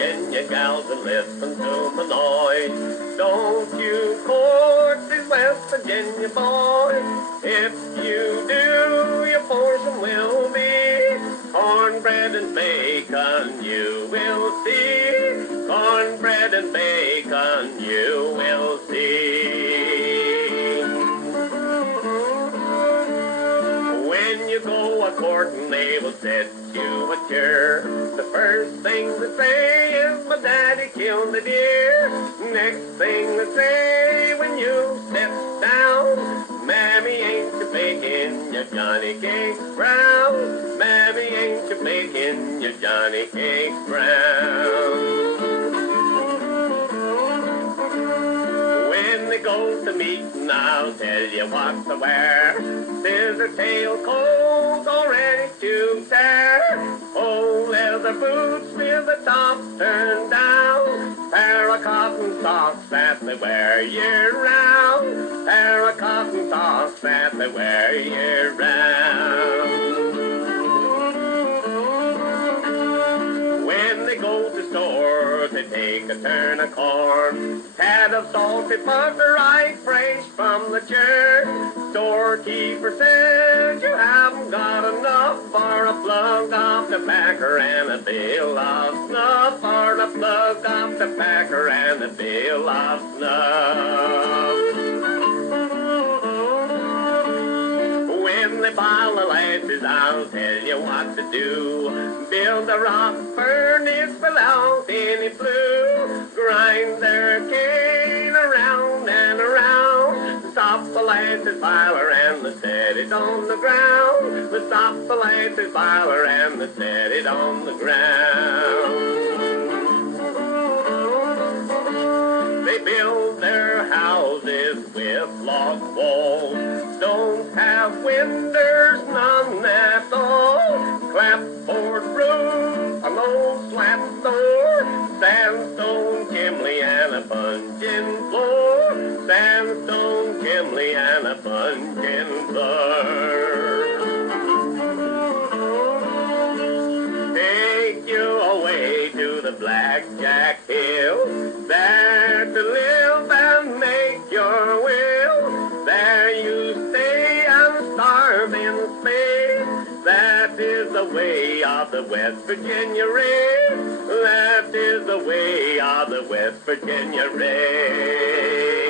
Virginia gals and listen to my noise. Don't you court these West Virginia boys. If you do, your portion will be cornbread and bacon, you will see. Cornbread and bacon, you will see. When you go a-courtin', they will set you a chair. The first thing they say is, my daddy killed the deer. Next thing they say when you step down, Mammy, ain't you baking your Johnny cake brown? Mammy, ain't you baking your Johnny cake brown? When they go to meetin', I'll tell you what to wear. Scissor tail coat all ready to tear. Old leather boots with the tops turned down. Pair of cotton socks that they wear year round. Pair of cotton socks that they wear year round. When they go to store to take a turn of corn, tad of salty butter right fresh from the churn. Storekeeper says you haven't got enough for a plug of tobacco and a bill of snuff. For a plug of tobacco and a bill of snuff. When they boil the lashes, I'll tell you what to do. Build a rock furnace without any flue. Grind their cane around and around. Stop the lashes boiler and they set it on the ground. Stop the lashes boiler and they set it on the ground. They build their houses with log walls. Don't have windows, none at all. Clapboard roof, an old slat door. Sandstone chimney and a puncheon floor. Sandstone chimney and a puncheon floor. Take you away to the Blackjack Hill, there to live and make your will. There you stay and starve in space. That is the way of the West Virginia race. That is the way of the West Virginia race.